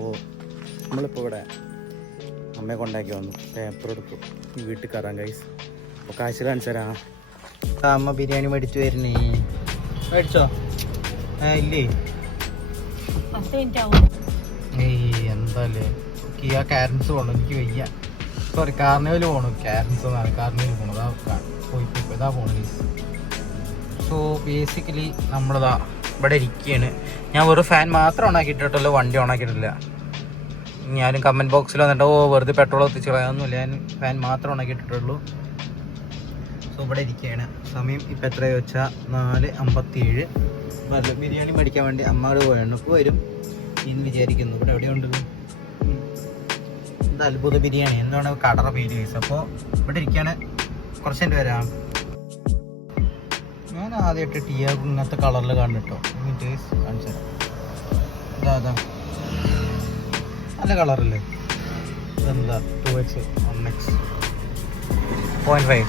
അപ്പോൾ നമ്മളിപ്പോൾ ഇവിടെ അമ്മയെ കൊണ്ടാക്കി വന്നു. പേപ്പർ എടുക്കും വീട്ടിൽ കയറാൻ ഗൈസ്. അപ്പോൾ കാശ് കാണിച്ചു തരാം. അമ്മ ബിരിയാണി മേടിച്ചു വരുന്നേ. മേടിച്ചോ? ഇല്ലേ ഏയ് എന്താല്ലേ ആ കാരൻസ് പോകണം. എനിക്ക് വയ്യ. സോറി, കാർണിവൽ പോകണം. കാരൻസ് എന്നാണ് കാർണിവൽ പോകണം. അതാ പോയി ഇതാ പോകണം. സോ ബേസിക്കലി നമ്മളിതാ ഇവിടെ ഇരിക്കുകയാണ്. ഞാൻ വെറും ഫാൻ മാത്രം ഓണാക്കിയിട്ടുള്ളൂ, വണ്ടി ഓണാക്കിയിട്ടില്ല. ഞാനും കമൻറ്റ് ബോക്സിൽ വന്നിട്ട് വെറുതെ പെട്രോൾ എത്തിച്ച് കളയാനൊന്നുമില്ല. ഞാൻ ഫാൻ മാത്രം ഓണാക്കിയിട്ടുള്ളൂ. സോ ഇവിടെ ഇരിക്കുകയാണ്. സമയം ഇപ്പം എത്രയോ വെച്ചാൽ 4:57. നല്ല ബിരിയാണി മേടിക്കാൻ വേണ്ടി അമ്മയോട് പോയാണ്. ഇപ്പോൾ വരും എന്ന് വിചാരിക്കുന്നു. ഇവിടെ എവിടെയുണ്ട് ഇത് അത്ഭുത ബിരിയാണി എന്താണ് കടറ പേര് കേസ്. അപ്പോൾ ഇവിടെ ഇരിക്കുകയാണ്. കുറച്ച് എൻ്റെ വരാം. ഞാൻ ആദ്യമായിട്ട് ടീയാഗോ ഇങ്ങനത്തെ കളറിൽ കണ്ടിട്ടോ. കാണിച്ചു തരാം. അതാ നല്ല കളറല്ലേ. ഇതെന്താ 2x 1x 0.5x